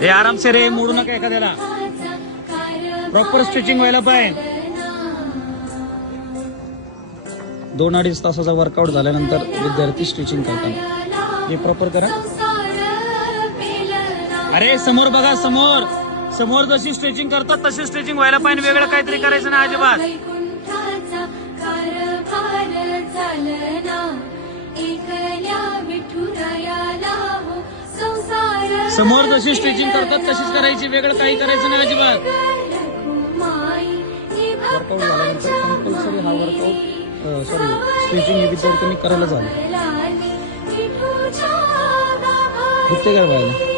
हे आराम से रे, मोडू नका एखाद्याला. प्रॉपर स्ट्रेचिंग व्हायला पाहिजे. 2-2.5 तासाचा वर्कआउट झाल्यानंतर विद्यार्थी स्ट्रेचिंग करतात. हे प्रॉपर करा. अरे समोर बघा, समोर समोर जशी स्ट्रेचिंग करतात तशी स्ट्रेचिंग व्हायला पाहिजे. वेगळं काहीतरी करायचं ना अजिबात. समोर जशी स्ट्रेचिंग करतात तशीच करायची, वेगळं काही करायचं नाही अजिबात. वर्कआउट झाल्यानंतर कंपल्सरी हा वर्कआउट स्ट्रेचिंग हे विद्यार्थ्यांनी करायला झालं. दुखते काय व्हायला.